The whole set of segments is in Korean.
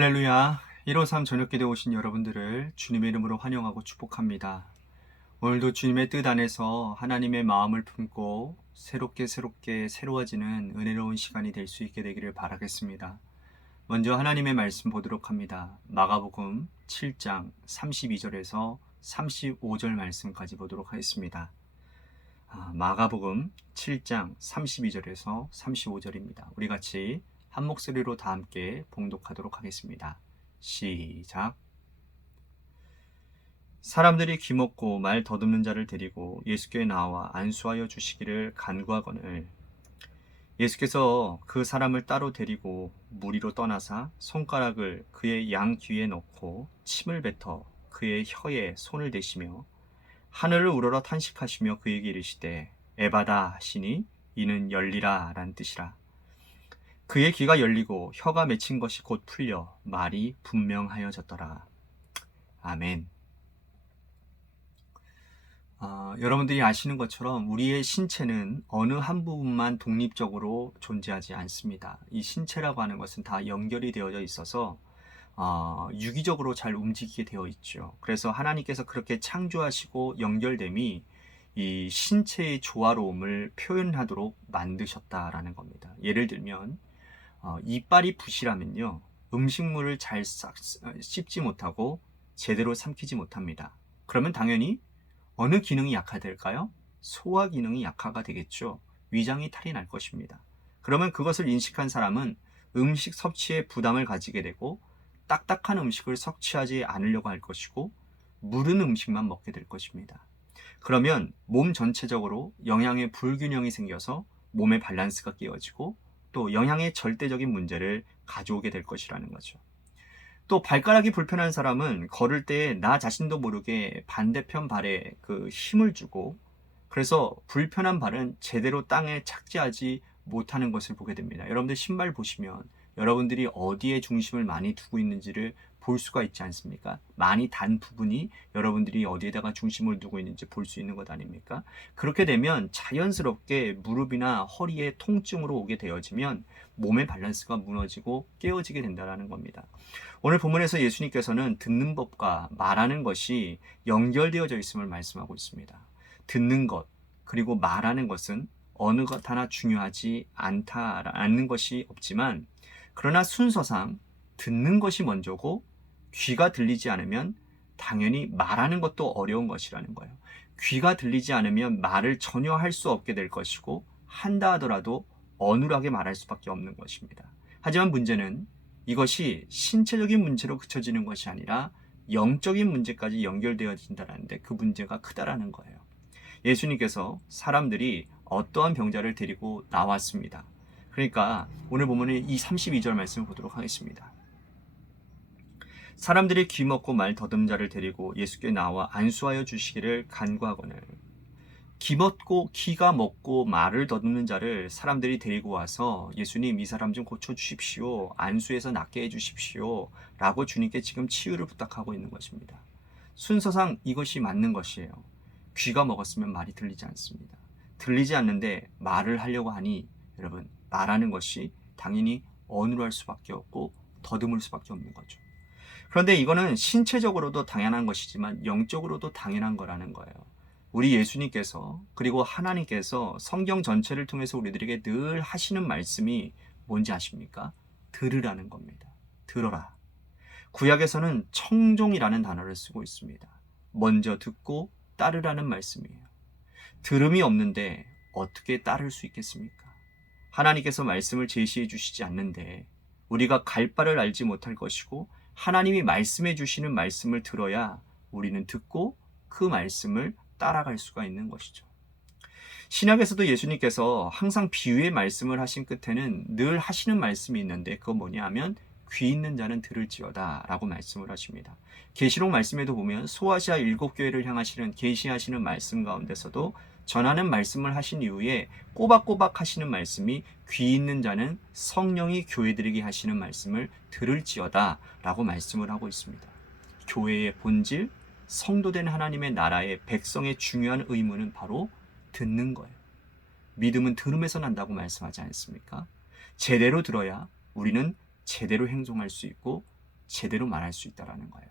할렐루야. 153 저녁기도에 오신 여러분들을 주님의 이름으로 환영하고 축복합니다. 오늘도 주님의 뜻 안에서 하나님의 마음을 품고 새롭게 새로워지는 은혜로운 시간이 될 수 있게 되기를 바라겠습니다. 먼저 하나님의 말씀 보도록 합니다. 마가복음 7장 32절에서 35절 말씀까지 보도록 하겠습니다. 마가복음 7장 32절에서 35절입니다. 우리 같이 한 목소리로 다 함께 봉독하도록 하겠습니다. 시작. 사람들이 귀먹고 말 더듬는 자를 데리고 예수께 나와 안수하여 주시기를 간구하거늘 예수께서 그 사람을 따로 데리고 무리로 떠나사 손가락을 그의 양 귀에 넣고 침을 뱉어 그의 혀에 손을 대시며 하늘을 우러러 탄식하시며 그에게 이르시되 에바다 하시니 이는 열리라 란 뜻이라. 그의 귀가 열리고 혀가 맺힌 것이 곧 풀려 말이 분명하여졌더라. 아멘. 여러분들이 아시는 것처럼 우리의 신체는 어느 한 부분만 독립적으로 존재하지 않습니다. 이 신체라고 하는 것은 다 연결이 되어져 있어서 유기적으로 잘 움직이게 되어 있죠. 그래서 하나님께서 그렇게 창조하시고 연결됨이 이 신체의 조화로움을 표현하도록 만드셨다라는 겁니다. 예를 들면 이빨이 부실하면요, 음식물을 잘 씹지 못하고 제대로 삼키지 못합니다. 그러면 당연히 어느 기능이 약화될까요? 소화 기능이 약화가 되겠죠. 위장이 탈이 날 것입니다. 그러면 그것을 인식한 사람은 음식 섭취에 부담을 가지게 되고 딱딱한 음식을 섭취하지 않으려고 할 것이고 무른 음식만 먹게 될 것입니다. 그러면 몸 전체적으로 영양의 불균형이 생겨서 몸의 밸런스가 깨어지고 또 영양의 절대적인 문제를 가져오게 될 것이라는 거죠. 또 발가락이 불편한 사람은 걸을 때 나 자신도 모르게 반대편 발에 그 힘을 주고 그래서 불편한 발은 제대로 땅에 착지하지 못하는 것을 보게 됩니다. 여러분들 신발 보시면 여러분들이 어디에 중심을 많이 두고 있는지를 볼 수가 있지 않습니까? 많이 단 부분이 여러분들이 어디에다가 중심을 두고 있는지 볼 수 있는 것 아닙니까? 그렇게 되면 자연스럽게 무릎이나 허리에 통증으로 오게 되어지면 몸의 밸런스가 무너지고 깨어지게 된다는 겁니다. 오늘 본문에서 예수님께서는 듣는 법과 말하는 것이 연결되어져 있음을 말씀하고 있습니다. 듣는 것 그리고 말하는 것은 어느 것 하나 중요하지 않는 것이 없지만 그러나 순서상 듣는 것이 먼저고 귀가 들리지 않으면 당연히 말하는 것도 어려운 것이라는 거예요. 귀가 들리지 않으면 말을 전혀 할 수 없게 될 것이고 한다 하더라도 어눌하게 말할 수밖에 없는 것입니다. 하지만 문제는 이것이 신체적인 문제로 그쳐지는 것이 아니라 영적인 문제까지 연결되어진다는데 그 문제가 크다라는 거예요. 예수님께서 사람들이 어떠한 병자를 데리고 나왔습니다. 그러니까 오늘 보면 이 32절 말씀을 보도록 하겠습니다. 사람들이 귀먹고 말 더듬 자를 데리고 예수께 나와 안수하여 주시기를 간구하거늘 기가 먹고 말을 더듬는 자를 사람들이 데리고 와서 예수님 이 사람 좀 고쳐주십시오. 안수해서 낫게 해주십시오. 라고 주님께 지금 치유를 부탁하고 있는 것입니다. 순서상 이것이 맞는 것이에요. 귀가 먹었으면 말이 들리지 않습니다. 들리지 않는데 말을 하려고 하니 여러분 말하는 것이 당연히 어눌할 수밖에 없고 더듬을 수밖에 없는 거죠. 그런데 이거는 신체적으로도 당연한 것이지만 영적으로도 당연한 거라는 거예요. 우리 예수님께서 그리고 하나님께서 성경 전체를 통해서 우리들에게 늘 하시는 말씀이 뭔지 아십니까? 들으라는 겁니다. 들어라. 구약에서는 청종이라는 단어를 쓰고 있습니다. 먼저 듣고 따르라는 말씀이에요. 들음이 없는데 어떻게 따를 수 있겠습니까? 하나님께서 말씀을 제시해 주시지 않는데 우리가 갈 바를 알지 못할 것이고 하나님이 말씀해 주시는 말씀을 들어야 우리는 듣고 그 말씀을 따라갈 수가 있는 것이죠. 신약에서도 예수님께서 항상 비유의 말씀을 하신 끝에는 늘 하시는 말씀이 있는데 그건 뭐냐 하면 귀 있는 자는 들을지어다 라고 말씀을 하십니다. 계시록 말씀에도 보면 소아시아 7교회를 향하시는 계시하시는 말씀 가운데서도 전하는 말씀을 하신 이후에 꼬박꼬박 하시는 말씀이 귀 있는 자는 성령이 교회들에게 하시는 말씀을 들을지어다 라고 말씀을 하고 있습니다. 교회의 본질, 성도된 하나님의 나라의 백성의 중요한 의무는 바로 듣는 거예요. 믿음은 들음에서 난다고 말씀하지 않습니까? 제대로 들어야 우리는 제대로 행동할 수 있고 제대로 말할 수 있다라는 거예요.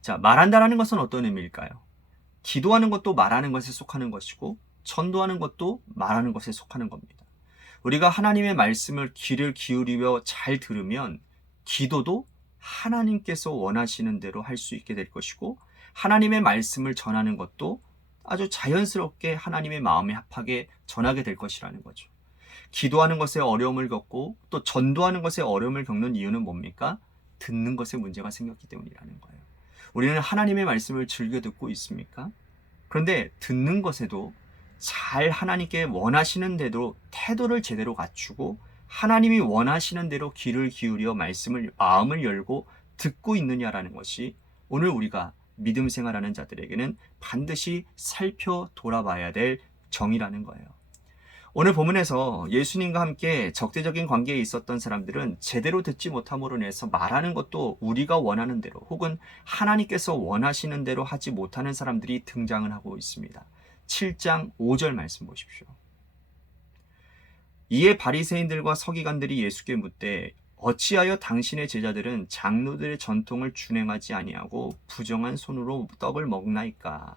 자, 말한다라는 것은 어떤 의미일까요? 기도하는 것도 말하는 것에 속하는 것이고 전도하는 것도 말하는 것에 속하는 겁니다. 우리가 하나님의 말씀을 귀를 기울이며 잘 들으면 기도도 하나님께서 원하시는 대로 할 수 있게 될 것이고 하나님의 말씀을 전하는 것도 아주 자연스럽게 하나님의 마음에 합하게 전하게 될 것이라는 거죠. 기도하는 것에 어려움을 겪고 또 전도하는 것에 어려움을 겪는 이유는 뭡니까? 듣는 것에 문제가 생겼기 때문이라는 거예요. 우리는 하나님의 말씀을 즐겨 듣고 있습니까? 그런데 듣는 것에도 잘 하나님께 원하시는 대로 태도를 제대로 갖추고 하나님이 원하시는 대로 귀를 기울여 마음을 열고 듣고 있느냐라는 것이 오늘 우리가 믿음 생활하는 자들에게는 반드시 살펴 돌아봐야 될 정의라는 거예요. 오늘 본문에서 예수님과 함께 적대적인 관계에 있었던 사람들은 제대로 듣지 못함으로 인해서 말하는 것도 우리가 원하는 대로 혹은 하나님께서 원하시는 대로 하지 못하는 사람들이 등장을 하고 있습니다. 7장 5절 말씀 보십시오. 이에 바리새인들과 서기관들이 예수께 묻되 어찌하여 당신의 제자들은 장로들의 전통을 준행하지 아니하고 부정한 손으로 떡을 먹나이까?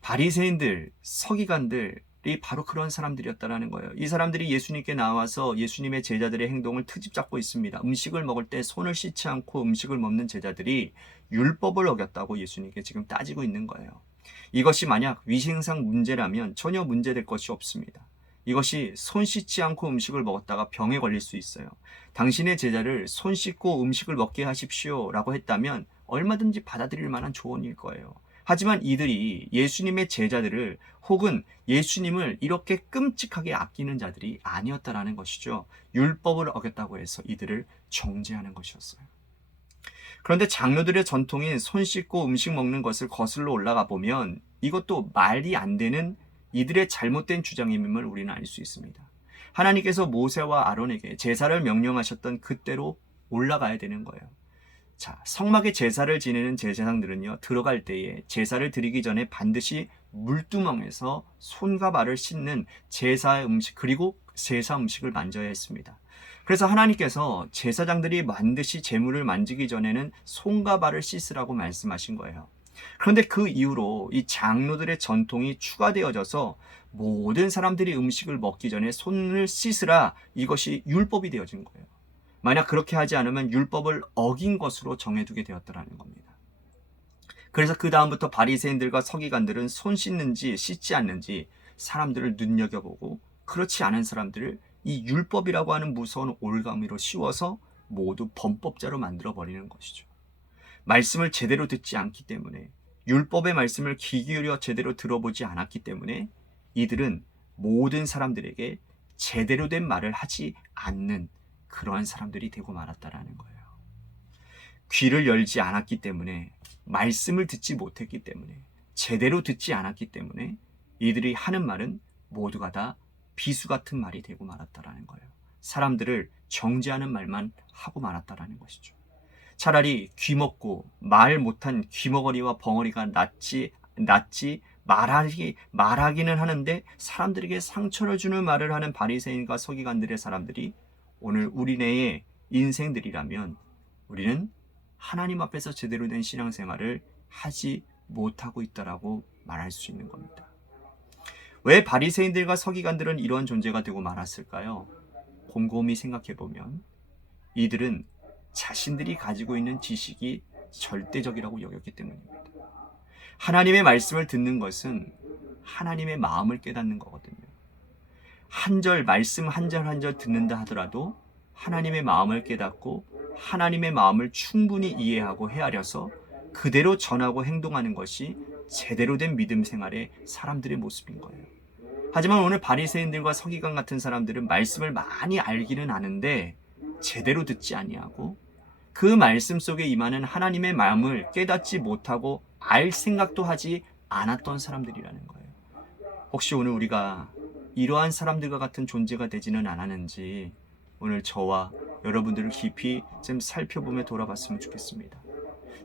바리새인들, 서기관들이 바로 그런 사람들이었다라는 거예요. 이 사람들이 예수님께 나와서 예수님의 제자들의 행동을 트집 잡고 있습니다. 음식을 먹을 때 손을 씻지 않고 음식을 먹는 제자들이 율법을 어겼다고 예수님께 지금 따지고 있는 거예요. 이것이 만약 위생상 문제라면 전혀 문제될 것이 없습니다. 이것이 손 씻지 않고 음식을 먹었다가 병에 걸릴 수 있어요. 당신의 제자를 손 씻고 음식을 먹게 하십시오 라고 했다면 얼마든지 받아들일 만한 조언일 거예요. 하지만 이들이 예수님의 제자들을 혹은 예수님을 이렇게 끔찍하게 아끼는 자들이 아니었다라는 것이죠. 율법을 어겼다고 해서 이들을 정죄하는 것이었어요. 그런데 장로들의 전통인 손 씻고 음식 먹는 것을 거슬러 올라가 보면 이것도 말이 안 되는 이들의 잘못된 주장임을 우리는 알 수 있습니다. 하나님께서 모세와 아론에게 제사를 명령하셨던 그때로 올라가야 되는 거예요. 자, 성막에 제사를 지내는 제사장들은요, 들어갈 때에 제사를 드리기 전에 반드시 물두멍에서 손과 발을 씻는 제사 음식 그리고 제사 음식을 만져야 했습니다. 그래서 하나님께서 제사장들이 반드시 제물을 만지기 전에는 손과 발을 씻으라고 말씀하신 거예요. 그런데 그 이후로 이 장로들의 전통이 추가되어져서 모든 사람들이 음식을 먹기 전에 손을 씻으라, 이것이 율법이 되어진 거예요. 만약 그렇게 하지 않으면 율법을 어긴 것으로 정해두게 되었다는 겁니다. 그래서 그 다음부터 바리새인들과 서기관들은 손 씻는지 씻지 않는지 사람들을 눈여겨보고 그렇지 않은 사람들을 이 율법이라고 하는 무서운 올가미로 씌워서 모두 범법자로 만들어버리는 것이죠. 말씀을 제대로 듣지 않기 때문에, 율법의 말씀을 귀 기울여 제대로 들어보지 않았기 때문에 이들은 모든 사람들에게 제대로 된 말을 하지 않는 그러한 사람들이 되고 말았다라는 거예요. 귀를 열지 않았기 때문에, 말씀을 듣지 못했기 때문에, 제대로 듣지 않았기 때문에 이들이 하는 말은 모두가 다 비수 같은 말이 되고 말았다라는 거예요. 사람들을 정죄하는 말만 하고 말았다라는 것이죠. 차라리 귀먹고 말 못한 귀머거리와 벙어리가 낫지 말하기는 하는데 사람들에게 상처를 주는 말을 하는 바리새인과 서기관들의 사람들이 오늘 우리네의 인생들이라면 우리는 하나님 앞에서 제대로 된 신앙생활을 하지 못하고 있다라고 말할 수 있는 겁니다. 왜 바리새인들과 서기관들은 이런 존재가 되고 말았을까요? 곰곰이 생각해보면 이들은 자신들이 가지고 있는 지식이 절대적이라고 여겼기 때문입니다. 하나님의 말씀을 듣는 것은 하나님의 마음을 깨닫는 거거든요. 말씀 한 절 한 절 듣는다 하더라도 하나님의 마음을 깨닫고 하나님의 마음을 충분히 이해하고 헤아려서 그대로 전하고 행동하는 것이 제대로 된 믿음 생활의 사람들의 모습인 거예요. 하지만 오늘 바리새인들과 서기관 같은 사람들은 말씀을 많이 알기는 아는데 제대로 듣지 아니하고 그 말씀 속에 임하는 하나님의 마음을 깨닫지 못하고 알 생각도 하지 않았던 사람들이라는 거예요. 혹시 오늘 우리가 이러한 사람들과 같은 존재가 되지는 않았는지 오늘 저와 여러분들을 깊이 좀 살펴보며 돌아봤으면 좋겠습니다.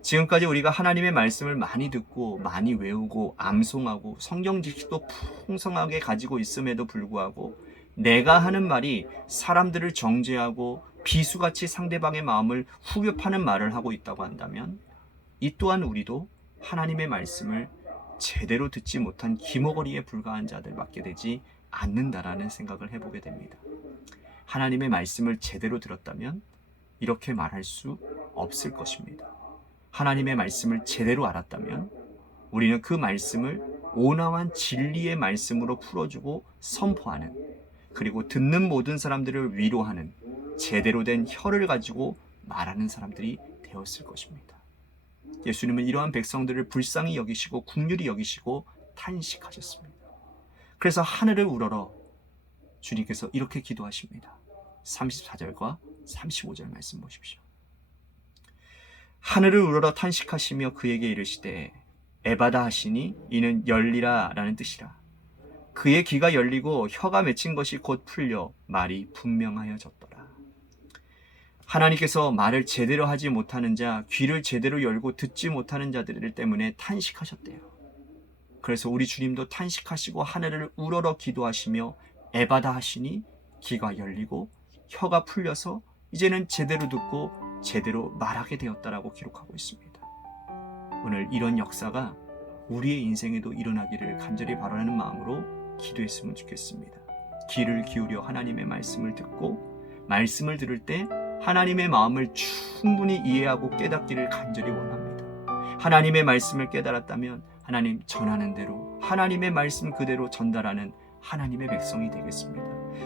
지금까지 우리가 하나님의 말씀을 많이 듣고 많이 외우고 암송하고 성경 지식도 풍성하게 가지고 있음에도 불구하고 내가 하는 말이 사람들을 정죄하고 비수같이 상대방의 마음을 후벼 파는 말을 하고 있다고 한다면 이 또한 우리도 하나님의 말씀을 제대로 듣지 못한 기머거리에 불과한 자들 맡게 되지 않는다라는 생각을 해보게 됩니다. 하나님의 말씀을 제대로 들었다면 이렇게 말할 수 없을 것입니다. 하나님의 말씀을 제대로 알았다면 우리는 그 말씀을 온화한 진리의 말씀으로 풀어주고 선포하는, 그리고 듣는 모든 사람들을 위로하는 제대로 된 혀를 가지고 말하는 사람들이 되었을 것입니다. 예수님은 이러한 백성들을 불쌍히 여기시고 긍휼히 여기시고 탄식하셨습니다. 그래서 하늘을 우러러 주님께서 이렇게 기도하십니다. 34절과 35절 말씀 보십시오. 하늘을 우러러 탄식하시며 그에게 이르시되 에바다 하시니 이는 열리라 라는 뜻이라. 그의 귀가 열리고 혀가 맺힌 것이 곧 풀려 말이 분명하여졌더라. 하나님께서 말을 제대로 하지 못하는 자, 귀를 제대로 열고 듣지 못하는 자들 때문에 탄식하셨대요. 그래서 우리 주님도 탄식하시고 하늘을 우러러 기도하시며 에바다 하시니 귀가 열리고 혀가 풀려서 이제는 제대로 듣고 제대로 말하게 되었다라고 기록하고 있습니다. 오늘 이런 역사가 우리의 인생에도 일어나기를 간절히 바라는 마음으로 기도했으면 좋겠습니다. 귀를 기울여 하나님의 말씀을 듣고 말씀을 들을 때 하나님의 마음을 충분히 이해하고 깨닫기를 간절히 원합니다. 하나님의 말씀을 깨달았다면 하나님 전하는 대로 하나님의 말씀 그대로 전달하는 하나님의 백성이 되겠습니다.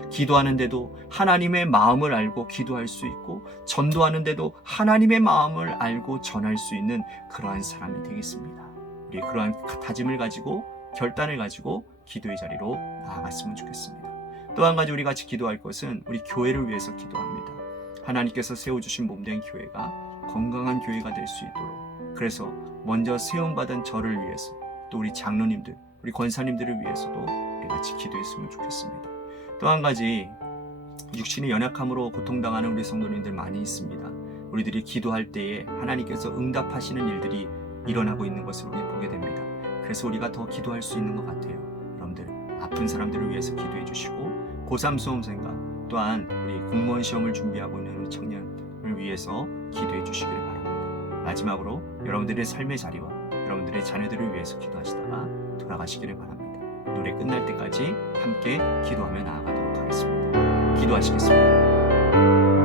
기도하는데도 하나님의 마음을 알고 기도할 수 있고 전도하는데도 하나님의 마음을 알고 전할 수 있는 그러한 사람이 되겠습니다. 우리 그러한 다짐을 가지고 결단을 가지고 기도의 자리로 나아갔으면 좋겠습니다. 또 한 가지 우리 같이 기도할 것은 우리 교회를 위해서 기도합니다. 하나님께서 세워주신 몸된 교회가 건강한 교회가 될 수 있도록, 그래서 먼저 세움받은 저를 위해서, 또 우리 장로님들, 우리 권사님들을 위해서도 우리 같이 기도했으면 좋겠습니다. 또 한 가지, 육신의 연약함으로 고통당하는 우리 성도님들 많이 있습니다. 우리들이 기도할 때에 하나님께서 응답하시는 일들이 일어나고 있는 것을 우리 보게 됩니다. 그래서 우리가 더 기도할 수 있는 것 같아요. 여러분들 아픈 사람들을 위해서 기도해 주시고, 고3 수험생과 또한 우리 공무원 시험을 준비하고 있는 우리 청년을 위해서 기도해 주시기를 바랍니다. 마지막으로 여러분들의 삶의 자리와 여러분들의 자녀들을 위해서 기도하시다가 돌아가시기를 바랍니다. 노래 끝날 때까지 함께 기도하며 나아가도록 하겠습니다. 기도하시겠습니다.